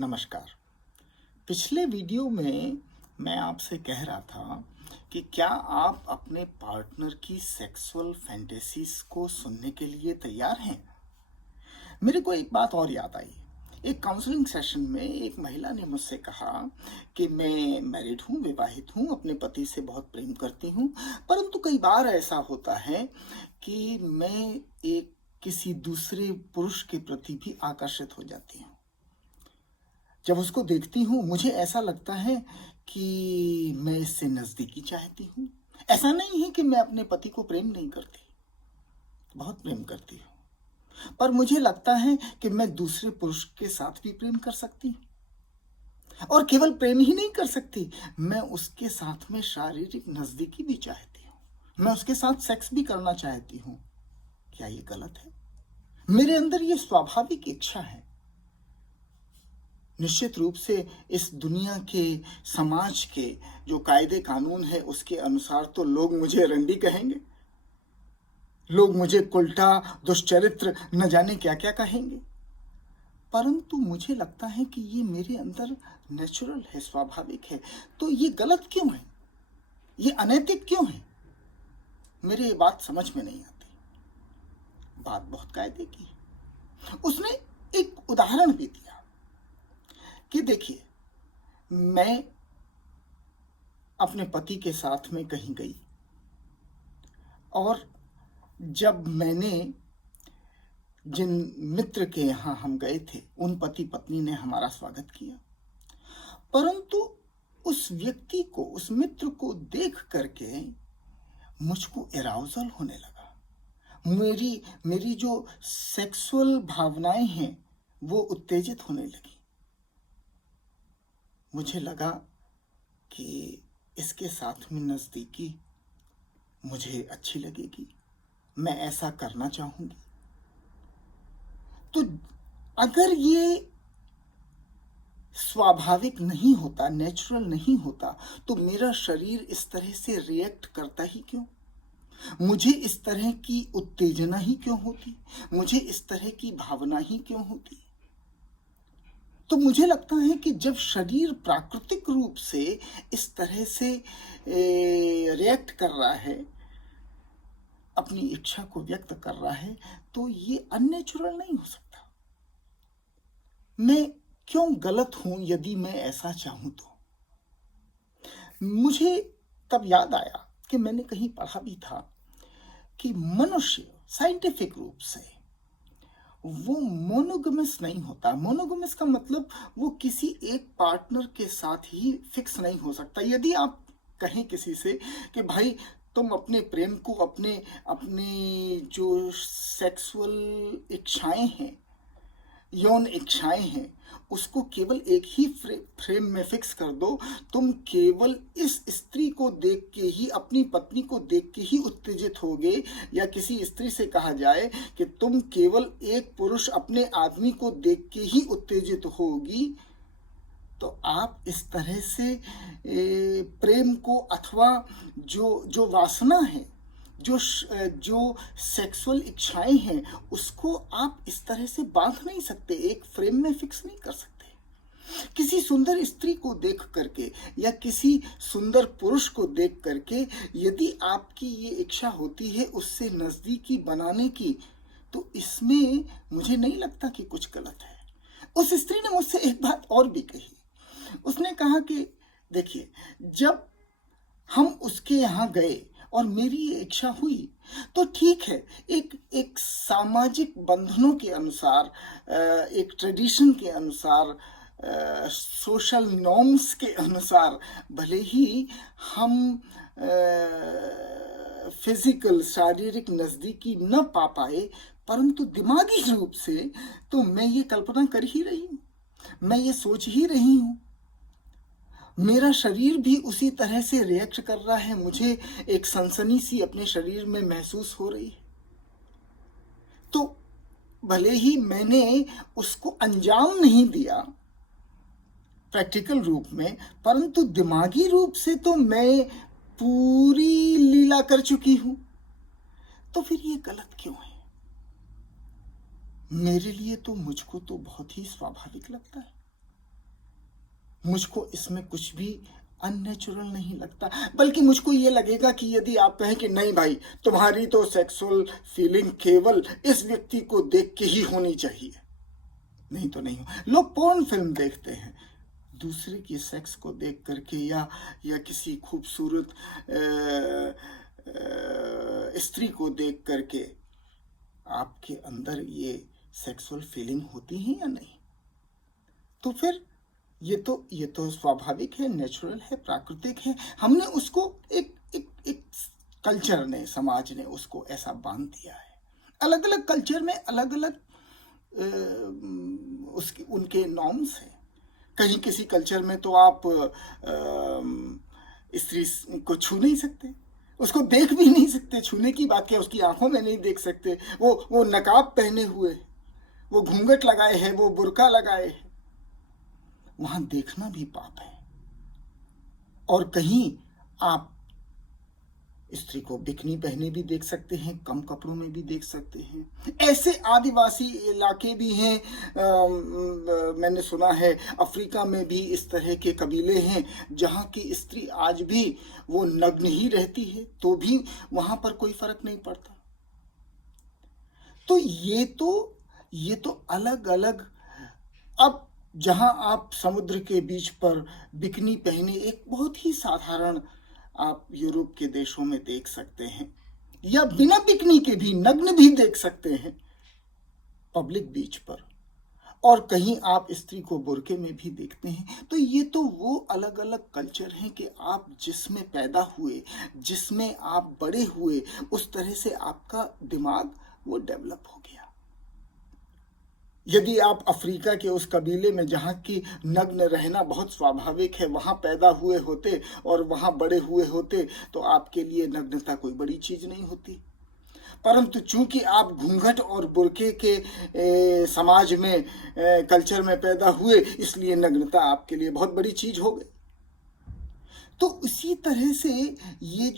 नमस्कार। पिछले वीडियो में मैं आपसे कह रहा था कि क्या आप अपने पार्टनर की सेक्सुअल फैंटेसीज को सुनने के लिए तैयार हैं? मेरे को एक बात और याद आई। एक काउंसलिंग सेशन में एक महिला ने मुझसे कहा कि मैं मैरिड हूँ, विवाहित हूँ, अपने पति से बहुत प्रेम करती हूँ, परंतु कई बार ऐसा होता है कि मैं एक किसी दूसरे पुरुष के प्रति भी आकर्षित हो जाती हूँ। जब उसको देखती हूँ मुझे ऐसा लगता है कि मैं इससे नज़दीकी चाहती हूँ। ऐसा नहीं है कि मैं अपने पति को प्रेम नहीं करती, बहुत प्रेम करती हूँ, पर मुझे लगता है कि मैं दूसरे पुरुष के साथ भी प्रेम कर सकती हूँ। और केवल प्रेम ही नहीं कर सकती, मैं उसके साथ में शारीरिक नज़दीकी भी चाहती हूँ। मैं उसके साथ सेक्स भी करना चाहती हूँ। क्या ये गलत है? मेरे अंदर ये स्वाभाविक इच्छा है। निश्चित रूप से इस दुनिया के, समाज के जो कायदे कानून है उसके अनुसार तो लोग मुझे रंडी कहेंगे, लोग मुझे उल्टा, दुष्चरित्र, न जाने क्या क्या कहेंगे, परंतु मुझे लगता है कि ये मेरे अंदर नेचुरल है, स्वाभाविक है। तो ये गलत क्यों है, ये अनैतिक क्यों है? मेरे ये बात समझ में नहीं आती। बात बहुत कायदे की है। उसने एक उदाहरण भी दिया कि देखिए, मैं अपने पति के साथ में कहीं गई और जब मैंने जिन मित्र के यहाँ हम गए थे उन पति पत्नी ने हमारा स्वागत किया, परंतु उस व्यक्ति को, उस मित्र को देख करके मुझको एराउजल होने लगा। मेरी जो सेक्सुअल भावनाएं हैं वो उत्तेजित होने लगी। मुझे लगा कि इसके साथ में नज़दीकी मुझे अच्छी लगेगी, मैं ऐसा करना चाहूँगी। तो अगर ये स्वाभाविक नहीं होता, नेचुरल नहीं होता, तो मेरा शरीर इस तरह से रिएक्ट करता ही क्यों? मुझे इस तरह की उत्तेजना ही क्यों होती? मुझे इस तरह की भावना ही क्यों होती? तो मुझे लगता है कि जब शरीर प्राकृतिक रूप से इस तरह से रिएक्ट कर रहा है, अपनी इच्छा को व्यक्त कर रहा है, तो ये अननेचुरल नहीं हो सकता। मैं क्यों गलत हूं यदि मैं ऐसा चाहूं तो? मुझे तब याद आया कि मैंने कहीं पढ़ा भी था कि मनुष्य साइंटिफिक रूप से वो मोनोगमस नहीं होता। मोनोगमस का मतलब वो किसी एक पार्टनर के साथ ही फिक्स नहीं हो सकता। यदि आप कहें किसी से कि भाई तुम अपने प्रेम को, अपने अपने जो सेक्सुअल इच्छाएं हैं, यौन इच्छाएं हैं, उसको केवल एक ही फ्रेम में फिक्स कर दो, तुम केवल इस स्त्री को देख के ही, अपनी पत्नी को देख के ही उत्तेजित होगे, या किसी स्त्री से कहा जाए कि तुम केवल एक पुरुष अपने आदमी को देख के ही उत्तेजित होगी, तो आप इस तरह से प्रेम को, अथवा जो वासना है, जो सेक्सुअल इच्छाएं हैं, उसको आप इस तरह से बांध नहीं सकते, एक फ्रेम में फिक्स नहीं कर सकते। किसी सुंदर स्त्री को देख करके या किसी सुंदर पुरुष को देख करके यदि आपकी ये इच्छा होती है उससे नज़दीकी बनाने की, तो इसमें मुझे नहीं लगता कि कुछ गलत है। उस स्त्री ने मुझसे एक बात और भी कही। उसने कहा कि देखिए, जब हम उसके यहाँ गए और मेरी ये इच्छा हुई तो ठीक है, एक सामाजिक बंधनों के अनुसार, एक ट्रेडिशन के अनुसार, सोशल नॉर्म्स के अनुसार भले ही हम फिजिकल, शारीरिक नज़दीकी न पा पाए, परंतु दिमागी रूप से तो मैं ये कल्पना कर ही रही हूँ, मैं ये सोच ही रही हूँ। मेरा शरीर भी उसी तरह से रिएक्ट कर रहा है, मुझे एक सनसनी सी अपने शरीर में महसूस हो रही है। तो भले ही मैंने उसको अंजाम नहीं दिया प्रैक्टिकल रूप में, परंतु दिमागी रूप से तो मैं पूरी लीला कर चुकी हूं। तो फिर ये गलत क्यों है? मेरे लिए तो, मुझको तो बहुत ही स्वाभाविक लगता है। मुझको इसमें कुछ भी अननेचुरल नहीं लगता, बल्कि मुझको ये लगेगा कि यदि आप कहें कि नहीं भाई, तुम्हारी तो सेक्सुअल फीलिंग केवल इस व्यक्ति को देख के ही होनी चाहिए, नहीं तो नहीं हो। लोग पोर्न फिल्म देखते हैं दूसरे की सेक्स को देख करके, या किसी खूबसूरत स्त्री को देख करके आपके अंदर ये सेक्सुअल फीलिंग होती है या नहीं? तो फिर ये तो स्वाभाविक है, नेचुरल है, प्राकृतिक है। हमने उसको एक कल्चर ने, समाज ने उसको ऐसा बांध दिया है। अलग अलग कल्चर में अलग अलग उसके उनके नॉर्म्स हैं। कहीं किसी कल्चर में तो आप स्त्री को छू नहीं सकते, उसको देख भी नहीं सकते, छूने की बात क्या, उसकी आंखों में नहीं देख सकते। वो नकाब पहने हुए, वो घूंघट लगाए हैं, वो बुर्का लगाए हैं, वहां देखना भी पाप है। और कहीं आप स्त्री को बिकनी पहने भी देख सकते हैं, कम कपड़ों में भी देख सकते हैं। ऐसे आदिवासी इलाके भी हैं, मैंने सुना है अफ्रीका में भी इस तरह के कबीले हैं जहाँ की स्त्री आज भी वो नग्न ही रहती है, तो भी वहां पर कोई फर्क नहीं पड़ता। तो ये तो अलग अलग। अब जहां आप समुद्र के बीच पर बिकनी पहने एक बहुत ही साधारण आप यूरोप के देशों में देख सकते हैं, या बिना बिकनी के भी नग्न भी देख सकते हैं पब्लिक बीच पर, और कहीं आप स्त्री को बुर्के में भी देखते हैं। तो ये तो वो अलग अलग कल्चर हैं कि आप जिसमें पैदा हुए, जिसमें आप बड़े हुए, उस तरह से आपका दिमाग वो डेवलप हो गया। यदि आप अफ्रीका के उस कबीले में जहाँ की नग्न रहना बहुत स्वाभाविक है, वहाँ पैदा हुए होते और वहाँ बड़े हुए होते, तो आपके लिए नग्नता कोई बड़ी चीज नहीं होती। परंतु चूंकि आप घूंघट और बुर्के के समाज में, कल्चर में पैदा हुए, इसलिए नग्नता आपके लिए बहुत बड़ी चीज हो गई। तो उसी तरह से ये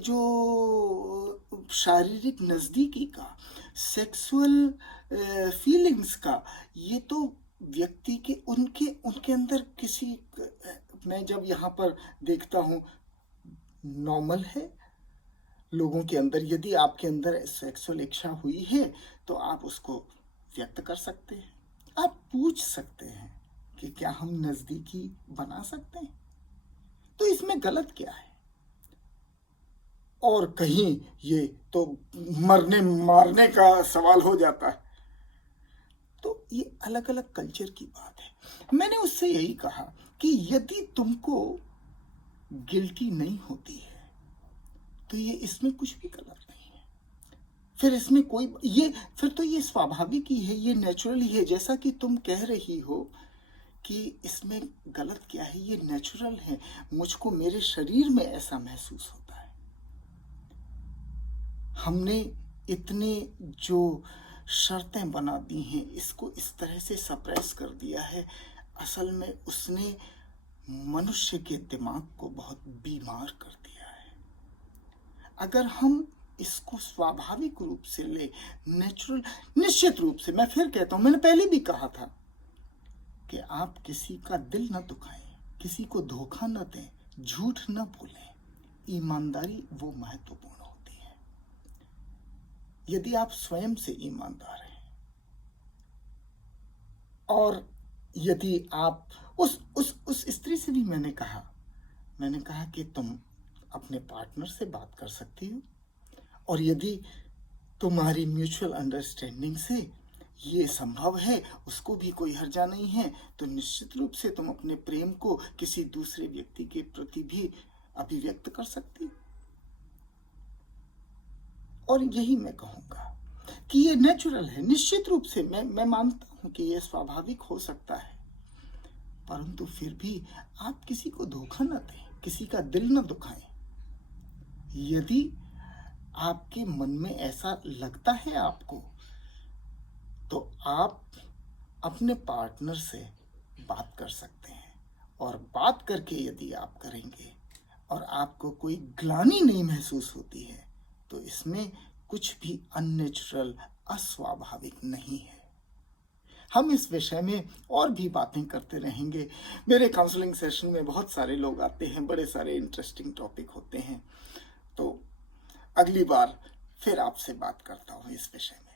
जो शारीरिक नजदीकी का, सेक्सुअल फीलिंग्स का, ये तो व्यक्ति के उनके अंदर किसी, मैं जब यहाँ पर देखता हूँ नॉर्मल है लोगों के अंदर। यदि आपके अंदर सेक्सुअल इच्छा हुई है तो आप उसको व्यक्त कर सकते हैं, आप पूछ सकते हैं कि क्या हम नजदीकी बना सकते हैं, तो इसमें गलत क्या है? और कहीं ये तो मरने मारने का सवाल हो जाता है। तो ये अलग अलग कल्चर की बात है। मैंने उससे यही कहा कि यदि तुमको गिल्टी नहीं होती है तो ये इसमें कुछ भी गलत नहीं है। फिर इसमें कोई फिर तो ये स्वाभाविक ही है, ये नेचुरल ही है। जैसा कि तुम कह रही हो कि इसमें गलत क्या है, ये नेचुरल है। मुझको मेरे शरीर में ऐसा महसूस होता है। हमने इतने जो शर्तें बना दी हैं, इसको इस तरह से सप्रेस कर दिया है, असल में उसने मनुष्य के दिमाग को बहुत बीमार कर दिया है। अगर हम इसको स्वाभाविक रूप से ले, नेचुरल, निश्चित रूप से, मैं फिर कहता हूं, मैंने पहले भी कहा था कि आप किसी का दिल न दुखाएं, किसी को धोखा न दें, झूठ न बोलें। ईमानदारी वो महत्वपूर्ण होती है। यदि आप स्वयं से ईमानदार हैं, और यदि आप उस स्त्री से भी मैंने कहा कि तुम अपने पार्टनर से बात कर सकती हो, और यदि तुम्हारी म्यूचुअल अंडरस्टैंडिंग से ये संभव है, उसको भी कोई हर्जा नहीं है, तो निश्चित रूप से तुम अपने प्रेम को किसी दूसरे व्यक्ति के प्रति भी अभिव्यक्त कर सकती हो। और यही मैं कहूंगा कि ये नेचुरल है। निश्चित रूप से मैं मानता हूं कि ये स्वाभाविक हो सकता है, परंतु फिर भी आप किसी को धोखा न दें, किसी का दिल न दुखाएं। यदि आपके मन में ऐसा लगता है आपको, तो आप अपने पार्टनर से बात कर सकते हैं, और बात करके यदि आप करेंगे और आपको कोई ग्लानि नहीं महसूस होती है, तो इसमें कुछ भी अननेचुरल, अस्वाभाविक नहीं है। हम इस विषय में और भी बातें करते रहेंगे। मेरे काउंसलिंग सेशन में बहुत सारे लोग आते हैं, बड़े सारे इंटरेस्टिंग टॉपिक होते हैं। तो अगली बार फिर आपसे बात करता हूँ इस विषय में।